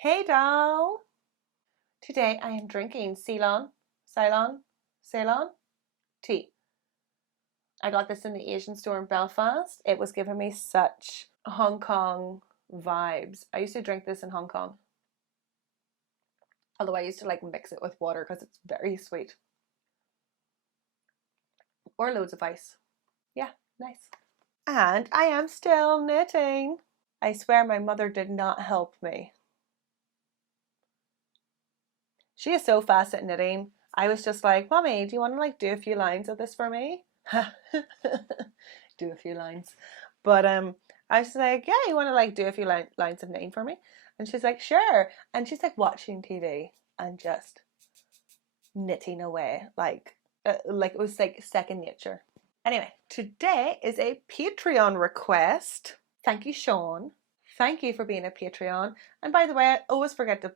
Hey doll! Today I am drinking Ceylon tea. I got this in the Asian store in Belfast. It was giving me such Hong Kong vibes. I used to drink this in Hong Kong. Although I used to like mix it with water because it's very sweet. Or loads of ice. Yeah, nice. And I am still knitting. I swear my mother did not help me. She is so fast at knitting. I was just like, Mommy, do you want to like do a few lines of this for me? Do a few lines. But I was like, yeah, you want to like do a few lines of knitting for me? And she's like, sure. And she's like watching TV and just knitting away like it was like second nature. Anyway, today is a Patreon request. Thank you, Sean. Thank you for being a Patreon. And by the way, I always forget to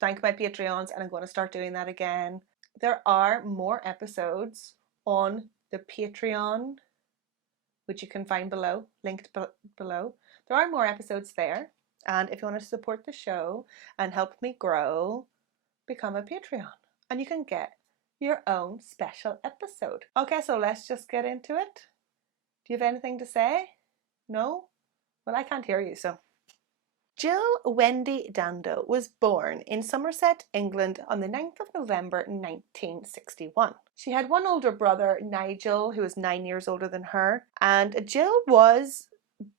thank my Patreons, and I'm going to start doing that again. There are more episodes on the Patreon, which you can find below, linked below. There are more episodes there, and if you want to support the show and help me grow, become a Patreon, and you can get your own special episode. Okay, so let's just get into it. Do you have anything to say? No? Well, I can't hear you, so. Jill Wendy Dando was born in Somerset, England on the 9th of November 1961. She had one older brother, Nigel, who was 9 years older than her, and Jill was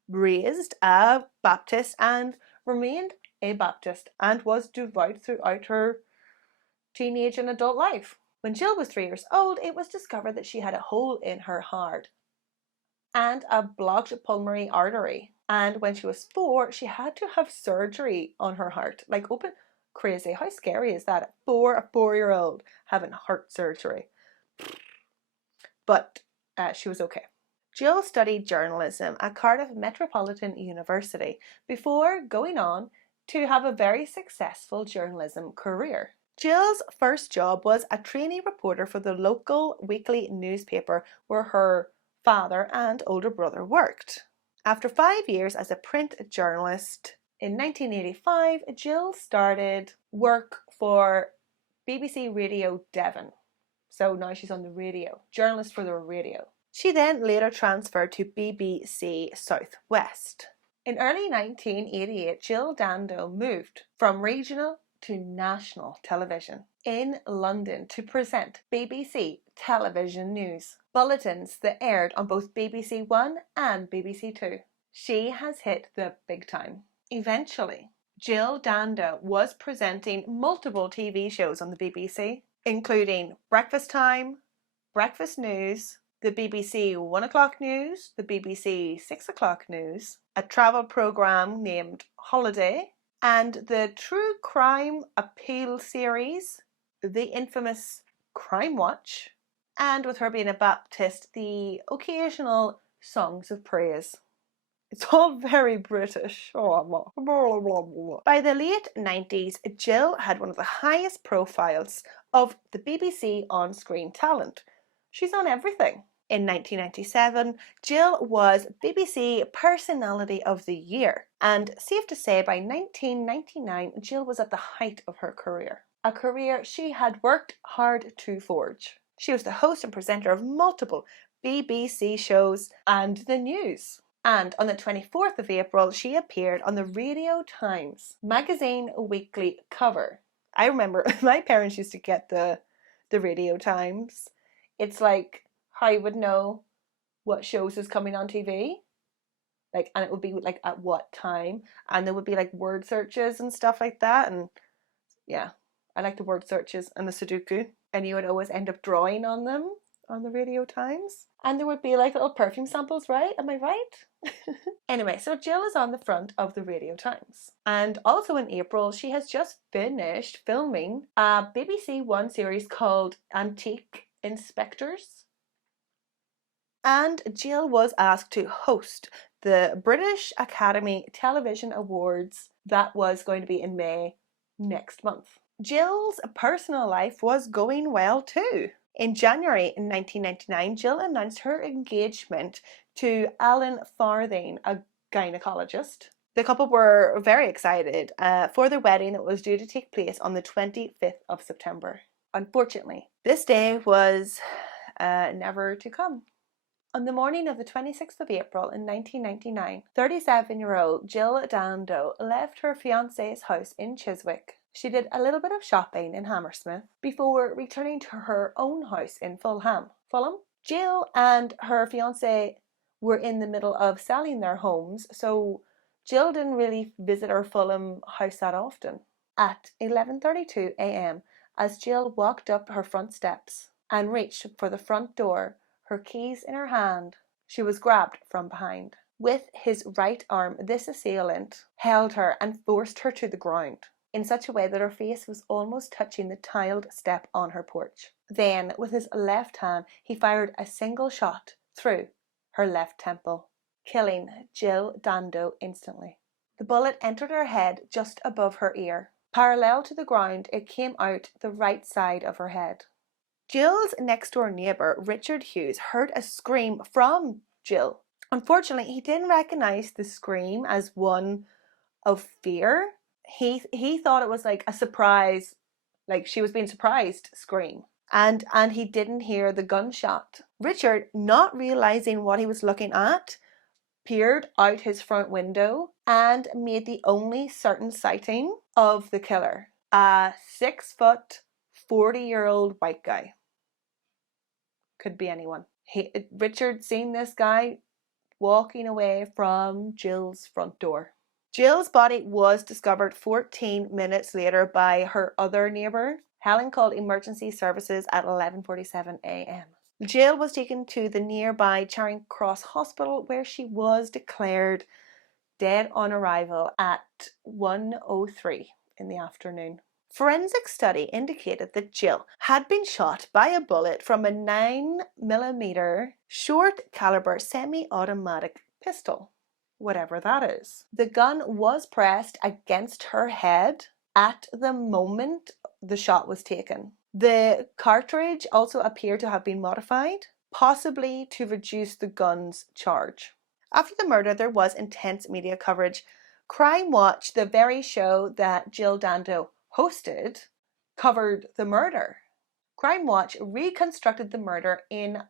raised a Baptist and remained a Baptist and was devout throughout her teenage and adult life. When Jill was 3 years old, it was discovered that she had a hole in her heart and a blocked pulmonary artery. And when she was 4, she had to have surgery on her heart. Like, open, crazy. How scary is that? A 4-year-old having heart surgery. But she was okay. Jill studied journalism at Cardiff Metropolitan University before going on to have a very successful journalism career. Jill's first job was a trainee reporter for the local weekly newspaper where her father and older brother worked. After 5 years as a print journalist, in 1985, Jill started work for BBC Radio Devon. So now she's on the radio, journalist for the radio. She then later transferred to BBC Southwest. In early 1988, Jill Dando moved from regional to national television in London to present BBC television news bulletins that aired on both BBC One and BBC Two. She has hit the big time. Eventually, Jill Dando was presenting multiple TV shows on the BBC, including Breakfast Time, Breakfast News, the BBC 1 o'clock news, the BBC 6 o'clock news, a travel programme named Holiday, and the true crime appeal series, the infamous Crimewatch, and with her being a Baptist, the occasional songs of praise. It's all very British. By the late 90s, Jill had one of the highest profiles of the BBC on-screen talent. She's on everything. In 1997, Jill was BBC Personality of the Year, and safe to say by 1999, Jill was at the height of her career. A career she had worked hard to forge. She was the host and presenter of multiple BBC shows and the news. And on the 24th of April, she appeared on the Radio Times magazine weekly cover. I remember my parents used to get the Radio Times. It's like how you would know what shows is coming on TV. Like, and it would be like at what time. And there would be like word searches and stuff like that. And yeah, I like the word searches and the Sudoku. And you would always end up drawing on them on the Radio Times. And there would be like little perfume samples, right? Am I right? Anyway, so Jill is on the front of the Radio Times. And also in April, she has just finished filming a BBC One series called Antique Inspectors. And Jill was asked to host the British Academy Television Awards that was going to be in May next month. Jill's personal life was going well too. In January 1999, Jill announced her engagement to Alan Farthing, a gynecologist. The couple were very excited for their wedding that was due to take place on the 25th of September. Unfortunately, this day was never to come. On the morning of the 26th of April in 1999, 37-year-old Jill Dando left her fiancé's house in Chiswick. She did a little bit of shopping in Hammersmith before returning to her own house in Fulham. Jill and her fiancé were in the middle of selling their homes, so Jill didn't really visit her Fulham house that often. At 11:32 a.m., as Jill walked up her front steps and reached for the front door, her keys in her hand, she was grabbed from behind. With his right arm, this assailant held her and forced her to the ground in such a way that her face was almost touching the tiled step on her porch. Then, with his left hand, he fired a single shot through her left temple, killing Jill Dando instantly. The bullet entered her head just above her ear. Parallel to the ground, it came out the right side of her head. Jill's next-door neighbour, Richard Hughes, heard a scream from Jill. Unfortunately, he didn't recognise the scream as one of fear. He thought it was like a surprise, like she was being surprised scream. And he didn't hear the gunshot. Richard, not realising what he was looking at, peered out his front window and made the only certain sighting of the killer. A 6-foot, 40-year-old white guy. Could be anyone. Richard seen this guy walking away from Jill's front door. Jill's body was discovered 14 minutes later by her other neighbour. Helen called emergency services at 11:47 a.m. Jill was taken to the nearby Charing Cross Hospital, where she was declared dead on arrival at 1:03 in the afternoon. Forensic study indicated that Jill had been shot by a bullet from a 9mm short caliber semi-automatic pistol, whatever that is. The gun was pressed against her head at the moment the shot was taken. The cartridge also appeared to have been modified, possibly to reduce the gun's charge. After the murder, there was intense media coverage. Crimewatch, the very show that Jill Dando hosted, covered the murder. Crimewatch reconstructed the murder in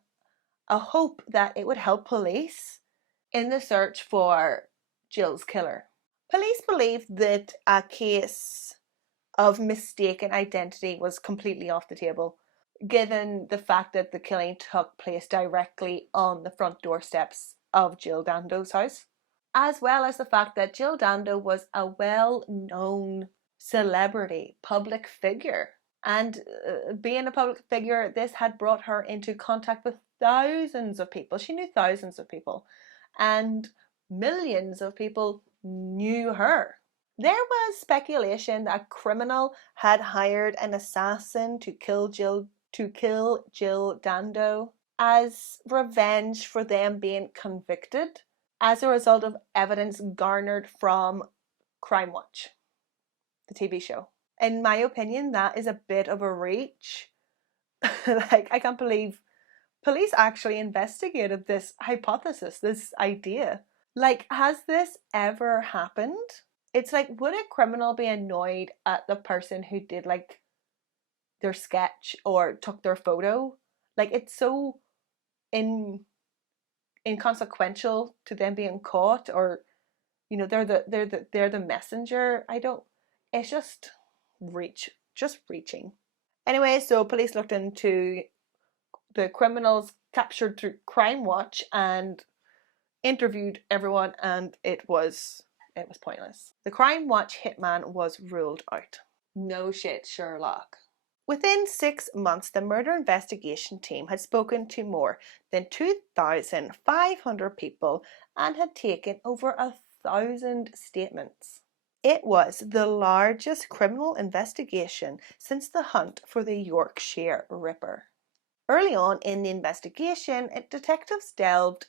a hope that it would help police in the search for Jill's killer. Police believed that a case of mistaken identity was completely off the table, given the fact that the killing took place directly on the front doorsteps of Jill Dando's house, as well as the fact that Jill Dando was a well-known celebrity, public figure. And being a public figure, this had brought her into contact with thousands of people. She knew thousands of people, and millions of people knew her. There was speculation that a criminal had hired an assassin to kill Jill Dando as revenge for them being convicted as a result of evidence garnered from Crimewatch, the TV show. In my opinion, that is a bit of a reach. Like, I can't believe police actually investigated this hypothesis, this idea. Like, has this ever happened? It's like, would a criminal be annoyed at the person who did like their sketch or took their photo? Like, it's so inconsequential to them being caught, or you know, they're the messenger. It's just reaching. Anyway, so police looked into the criminals captured through Crimewatch and interviewed everyone, and it was pointless. The Crimewatch hitman was ruled out. No shit, Sherlock. Within 6 months, the murder investigation team had spoken to more than 2,500 people and had taken over 1,000 statements. It was the largest criminal investigation since the hunt for the Yorkshire Ripper. Early on in the investigation, detectives delved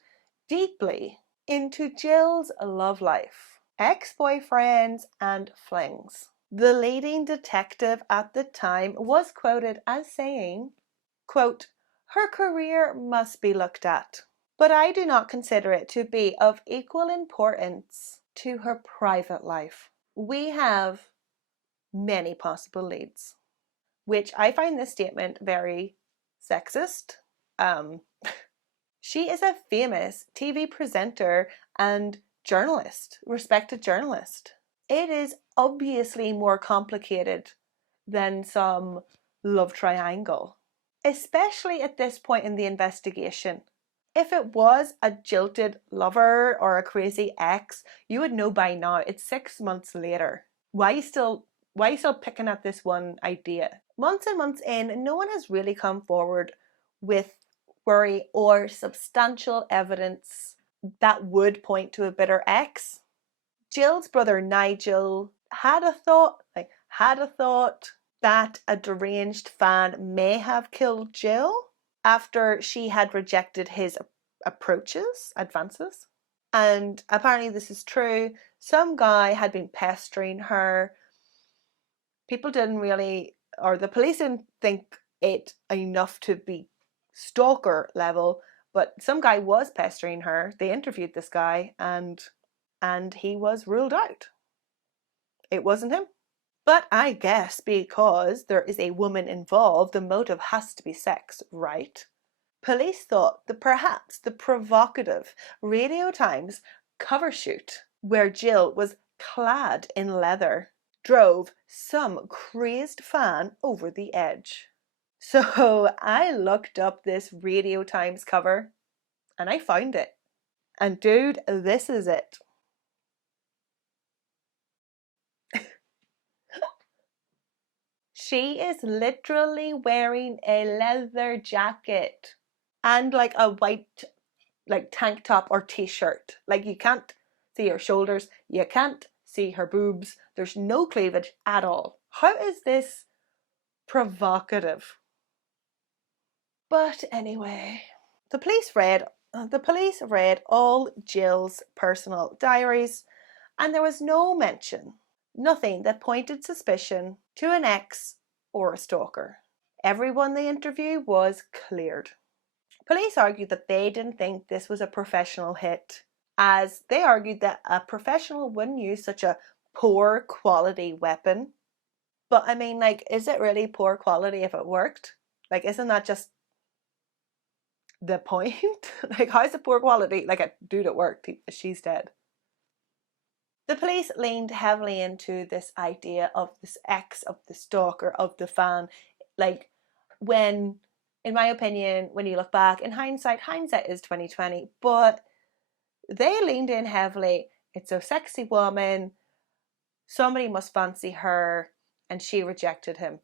deeply into Jill's love life, ex-boyfriends and flings. The leading detective at the time was quoted as saying, quote, "Her career must be looked at, but I do not consider it to be of equal importance to her private life. We have many possible leads, which I find this statement very sexist. She is a famous TV presenter and journalist, respected journalist. It is obviously more complicated than some love triangle, especially at this point in the investigation. If it was a jilted lover or a crazy ex, you would know by now. It's 6 months later. Why still picking at this one idea? Months and months in, no one has really come forward with worry or substantial evidence that would point to a bitter ex. Jill's brother Nigel had a thought that a deranged fan may have killed Jill after she had rejected his advances. And apparently this is true. Some guy had been pestering her. People didn't really, or the police didn't think it enough to be stalker level, but some guy was pestering her. They interviewed this guy and he was ruled out. It wasn't him. But I guess because there is a woman involved, the motive has to be sex, right? Police thought that perhaps the provocative Radio Times cover shoot, where Jill was clad in leather, drove some crazed fan over the edge. So I looked up this Radio Times cover and I found it. And dude, this is it. She is literally wearing a leather jacket and like a white tank top or t-shirt. Like you can't see her shoulders, you can't see her boobs, there's no cleavage at all. How is this provocative? But anyway, the police read all Jill's personal diaries and there was no mention, nothing that pointed suspicion to an ex or a stalker. Everyone they interviewed was cleared. Police argued that they didn't think this was a professional hit, as they argued that a professional wouldn't use such a poor quality weapon. But I mean, like, is it really poor quality if it worked? Like, isn't that just the point? Like, how's it poor quality? Like, a dude, it worked. She's dead. The police leaned heavily into this idea of this ex, of the stalker, of the fan. Like, when, in my opinion, when you look back, in hindsight is 2020, but they leaned in heavily. It's a sexy woman, somebody must fancy her, and she rejected him.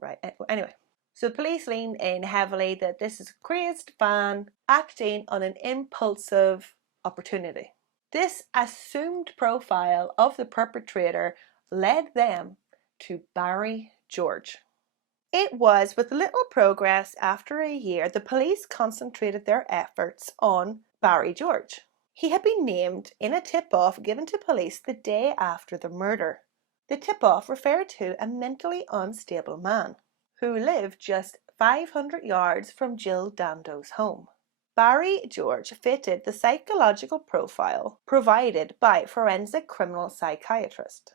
Right, anyway. So police leaned in heavily that this is a crazed fan acting on an impulsive opportunity. This assumed profile of the perpetrator led them to Barry George. It was with little progress after a year the police concentrated their efforts on Barry George. He had been named in a tip-off given to police the day after the murder. The tip-off referred to a mentally unstable man who lived just 500 yards from Jill Dando's home. Barry George fitted the psychological profile provided by forensic criminal psychologist.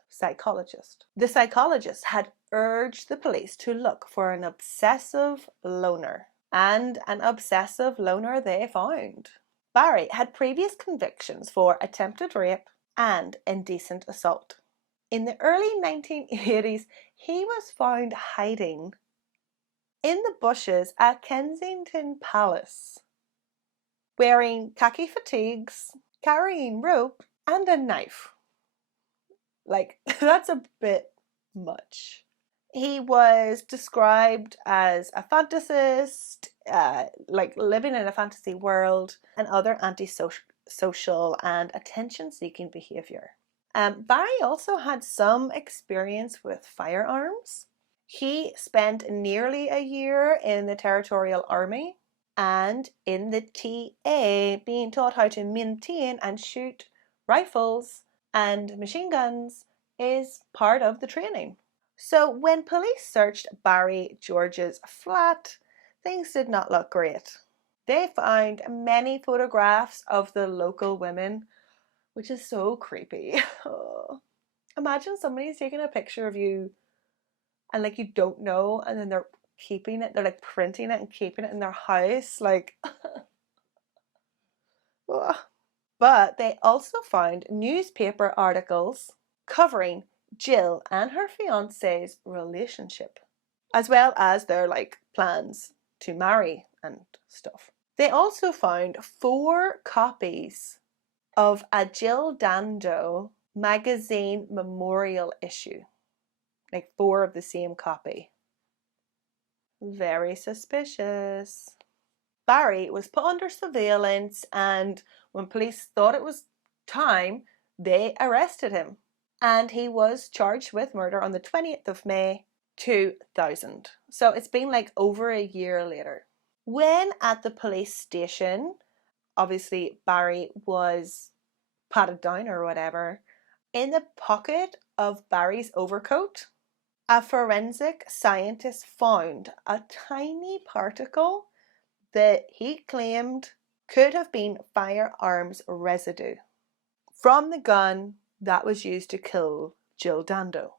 The psychologist had urged the police to look for an obsessive loner, and an obsessive loner they found. Barry had previous convictions for attempted rape and indecent assault. In the early 1980s, he was found hiding in the bushes at Kensington Palace, wearing khaki fatigues, carrying rope, and a knife. Like, that's a bit much. He was described as a fantasist, like living in a fantasy world, and other antisocial and attention-seeking behaviour. Barry also had some experience with firearms. He spent nearly a year in the Territorial Army and in the TA, being taught how to maintain and shoot rifles and machine guns is part of the training. So when police searched Barry George's flat, things did not look great. They found many photographs of the local women which is so creepy. Imagine somebody's taking a picture of you and like you don't know, and then they're keeping it, they're like printing it and keeping it in their house, like. But they also found newspaper articles covering Jill and her fiance's relationship, as well as their like plans to marry and stuff. They also found 4 copies of a Jill Dando magazine memorial issue, like 4 of the same copy. Very suspicious. Barry was put under surveillance, and when police thought it was time, they arrested him. And he was charged with murder on the 20th of May 2000. So it's been like over a year later. When at the police station, obviously Barry was patted down or whatever, in the pocket of Barry's overcoat, a forensic scientist found a tiny particle that he claimed could have been firearms residue from the gun that was used to kill Jill Dando.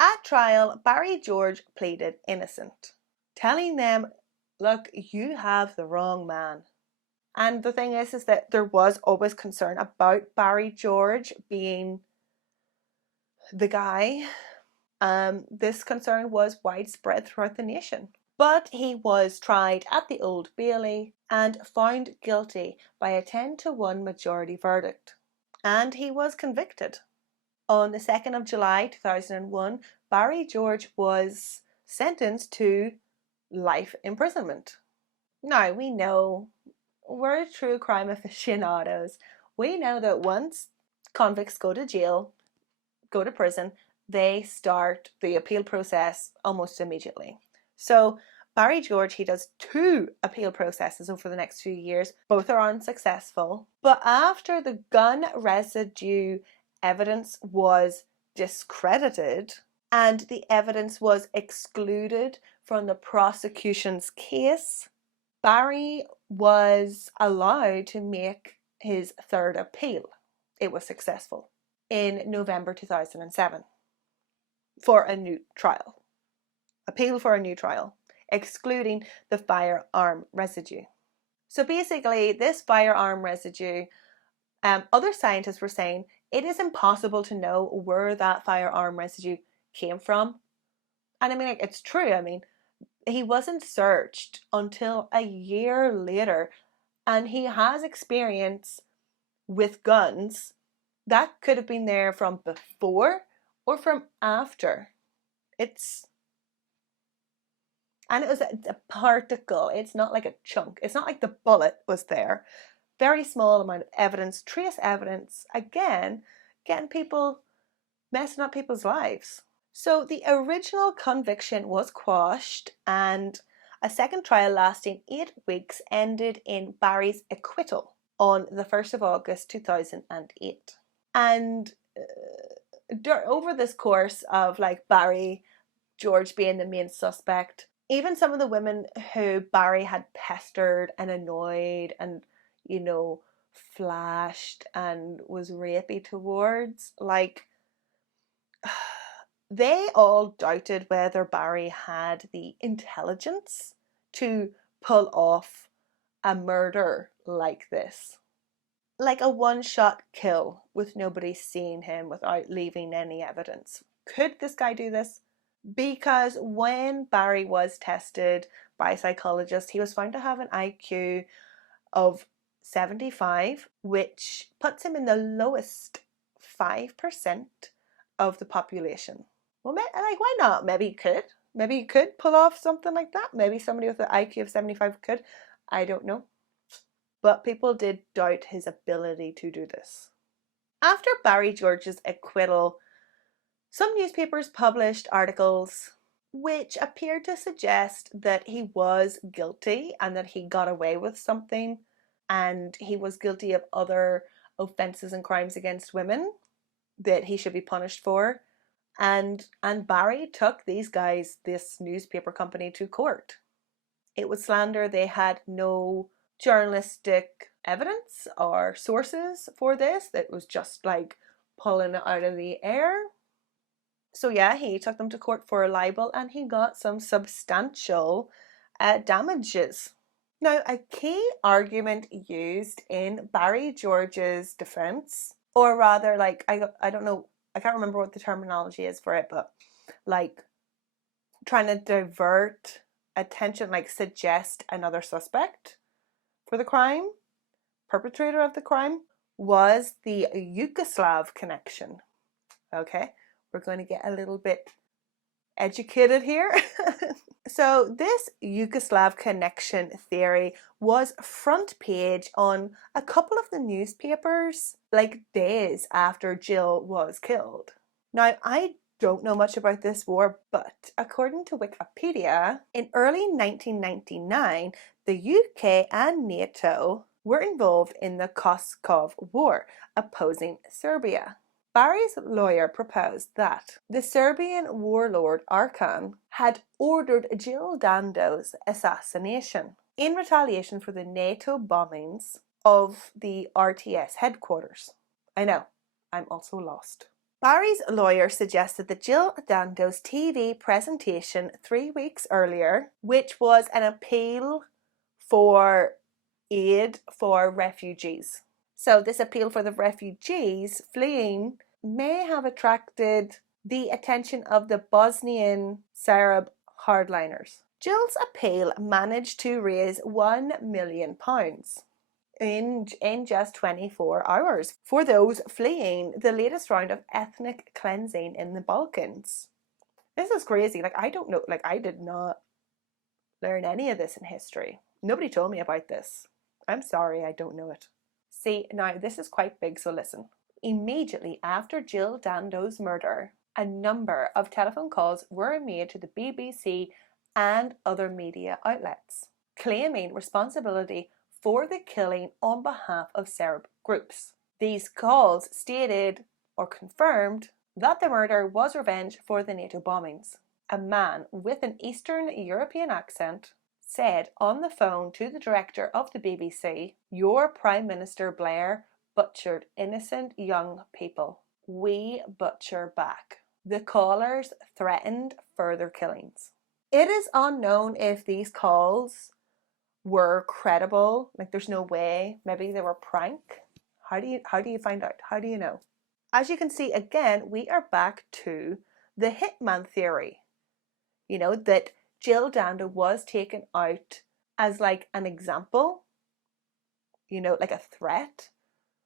At trial, Barry George pleaded innocent, telling them, look, you have the wrong man. And the thing is that there was always concern about Barry George being the guy. This concern was widespread throughout the nation. But he was tried at the Old Bailey and found guilty by a 10-1 majority verdict. And he was convicted. On the 2nd of July 2001, Barry George was sentenced to life imprisonment. Now, we know, we're true crime aficionados. We know that once convicts go to jail, go to prison, they start the appeal process almost immediately. So Barry George, he does 2 appeal processes over the next few years. Both are unsuccessful. But after the gun residue evidence was discredited and the evidence was excluded from the prosecution's case, Barry was allowed to make his 3rd appeal. It was successful in November 2007 for a new trial. Appeal for a new trial, excluding the firearm residue. So basically, this firearm residue, other scientists were saying it is impossible to know where that firearm residue came from. And I mean, like, it's true. I mean, he wasn't searched until a year later, and he has experience with guns that could have been there from before or from after. And it was a particle. It's not like a chunk. It's not like the bullet was there. Very small amount of evidence, trace evidence. Again, messing up people's lives. So the original conviction was quashed, and a second trial lasting 8 weeks ended in Barry's acquittal on the 1st of August 2008. And over this course of like Barry George being the main suspect, even some of the women who Barry had pestered and annoyed and, you know, flashed and was rapey towards, like, they all doubted whether Barry had the intelligence to pull off a murder like this. Like a one-shot kill with nobody seeing him without leaving any evidence. Could this guy do this? Because when Barry was tested by a psychologist, he was found to have an IQ of 75, which puts him in the lowest 5% of the population. Well, like, why not? Maybe he could. Maybe he could pull off something like that. Maybe somebody with an IQ of 75 could. I don't know. But people did doubt his ability to do this. After Barry George's acquittal, some newspapers published articles which appeared to suggest that he was guilty and that he got away with something, and he was guilty of other offences and crimes against women that he should be punished for. And Barry took this newspaper company to court. It was slander. They had no journalistic evidence or sources for this that was just like pulling it out of the air. So yeah, he took them to court for libel and he got some substantial damages. Now, a key argument used in Barry George's defense, or rather, like, I don't know, I can't remember what the terminology is for it, but like trying to divert attention, like suggest another suspect for the crime, perpetrator of the crime, was the Yugoslav connection. Okay, we're going to get a little bit educated here. So this Yugoslav connection theory was front page on a couple of the newspapers like days after Jill was killed. Now, I don't know much about this war, but according to Wikipedia, in early 1999, the UK and NATO were involved in the Kosovo War, opposing Serbia. Barry's lawyer proposed that the Serbian warlord Arkan had ordered Jill Dando's assassination in retaliation for the NATO bombings of the RTS headquarters. I know, I'm also lost. Barry's lawyer suggested that Jill Dando's TV presentation 3 weeks earlier, which was an appeal for aid for refugees. So this appeal for the refugees fleeing may have attracted the attention of the Bosnian Serb hardliners. Jill's appeal managed to raise £1 million in just 24 hours for those fleeing the latest round of ethnic cleansing in the Balkans. This is crazy. Like, I don't know, like, I did not learn any of this in history. Nobody told me about this. I'm sorry, I don't know it. See, now this is quite big, so listen. Immediately after Jill Dando's murder, a number of telephone calls were made to the BBC and other media outlets, claiming responsibility for the killing on behalf of Serb groups. These calls stated or confirmed that the murder was revenge for the NATO bombings. A man with an Eastern European accent said on the phone to the director of the BBC, "Your Prime Minister Blair butchered innocent young people. We butcher back." The callers threatened further killings. It is unknown if these calls were credible. Like, there's no way. Maybe they were prank. How do you find out? How do you know? As you can see, again, we are back to the hitman theory. You know, that Jill Dando was taken out as like an example, you know, like a threat.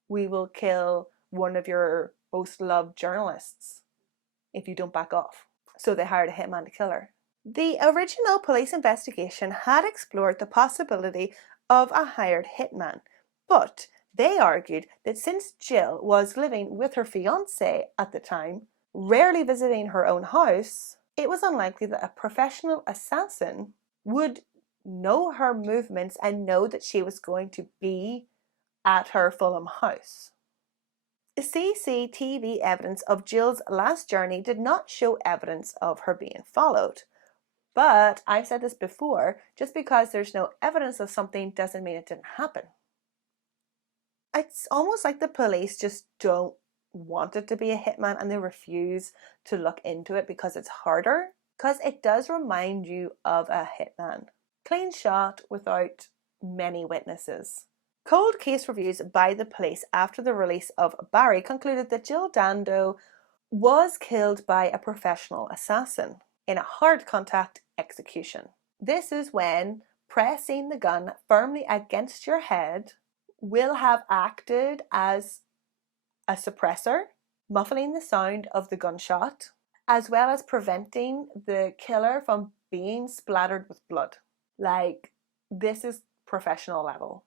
We will kill one of your most loved journalists if you don't back off. So they hired a hitman to kill her. The original police investigation had explored the possibility of a hired hitman, but they argued that since Jill was living with her fiancé at the time, rarely visiting her own house, it was unlikely that a professional assassin would know her movements and know that she was going to be at her Fulham house. The CCTV evidence of Jill's last journey did not show evidence of her being followed. But I've said this before, just because there's no evidence of something doesn't mean it didn't happen. It's almost like the police just don't want it to be a hitman and they refuse to look into it because it's harder, because it does remind you of a hitman. Clean shot without many witnesses. Cold case reviews by the police after the release of Barry concluded that Jill Dando was killed by a professional assassin in a hard contact execution. This is when pressing the gun firmly against your head will have acted as a suppressor, muffling the sound of the gunshot, as well as preventing the killer from being splattered with blood. Like, this is professional level.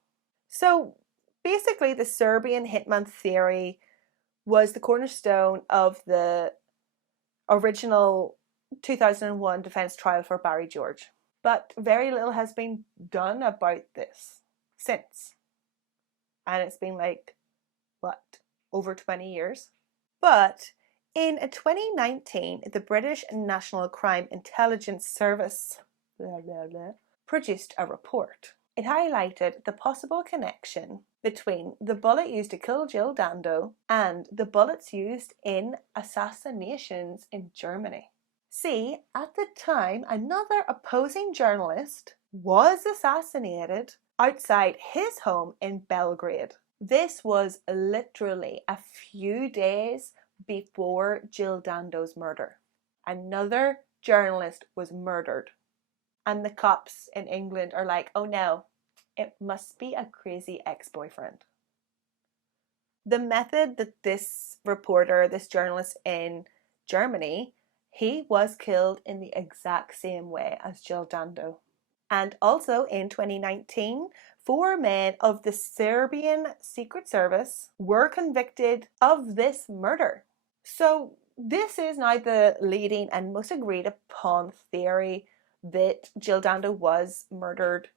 So basically, the Serbian hitman theory was the cornerstone of the original 2001 defense trial for Barry George. But very little has been done about this since. And it's been like, what, over 20 years? But in 2019, the British National Crime Intelligence Service produced a report. It highlighted the possible connection between the bullet used to kill Jill Dando and the bullets used in assassinations in Germany. See, at the time, another opposing journalist was assassinated outside his home in Belgrade. This was literally a few days before Jill Dando's murder. Another journalist was murdered. And the cops in England are like, oh no, it must be a crazy ex-boyfriend. The method that this reporter, this journalist in Germany, he was killed in the exact same way as Jill Dando. And also in 2019, 4 men of the Serbian Secret Service were convicted of this murder. So this is now the leading and most agreed upon theory that Jill Dando was murdered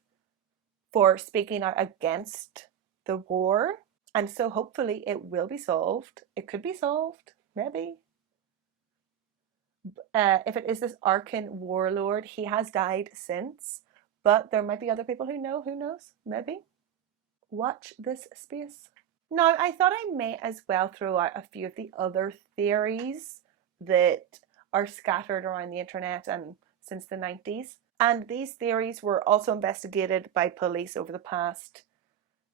for speaking out against the war. And so hopefully it will be solved. It could be solved, maybe. If it is this Arkan warlord, he has died since. But there might be other people who know, who knows, maybe. Watch this space. Now, I thought I may as well throw out a few of the other theories that are scattered around the internet and since the 90s. And these theories were also investigated by police over the past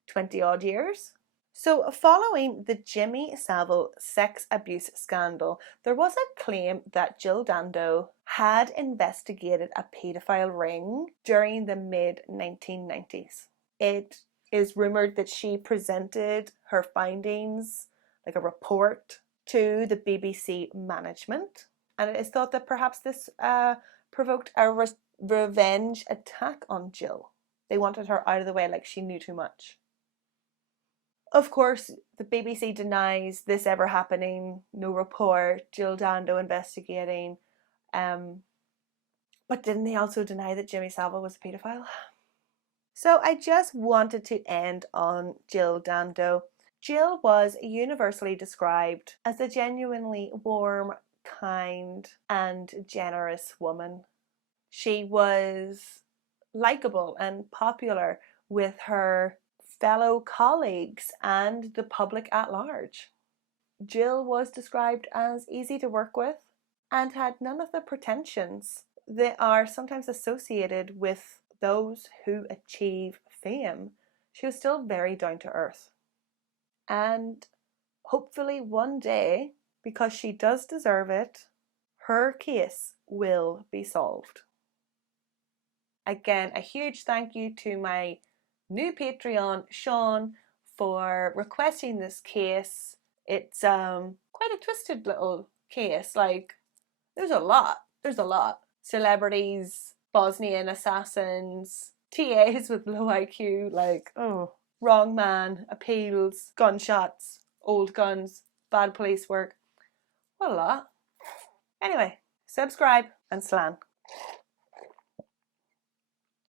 20 odd years. So following the Jimmy Savile sex abuse scandal, there was a claim that Jill Dando had investigated a paedophile ring during the mid-1990s. It is rumoured that she presented her findings, like a report, to the BBC management. And it is thought that perhaps this provoked a revenge attack on Jill. They wanted her out of the way, like she knew too much. Of course, the BBC denies this ever happening, no report, Jill Dando investigating. But didn't they also deny that Jimmy Savile was a paedophile? So I just wanted to end on Jill Dando. Jill was universally described as a genuinely warm, kind, and generous woman. She was likeable and popular with her fellow colleagues and the public at large. Jill was described as easy to work with and had none of the pretensions that are sometimes associated with those who achieve fame. She was still very down to earth. And hopefully one day, because she does deserve it, her case will be solved. Again, a huge thank you to my new Patreon, Sean, for requesting this case. It's quite a twisted little case. Like, there's a lot. Celebrities, Bosnian assassins, TAs with low IQ, like, oh, wrong man, appeals, gunshots, old guns, bad police work. What a lot. Anyway, subscribe and slan.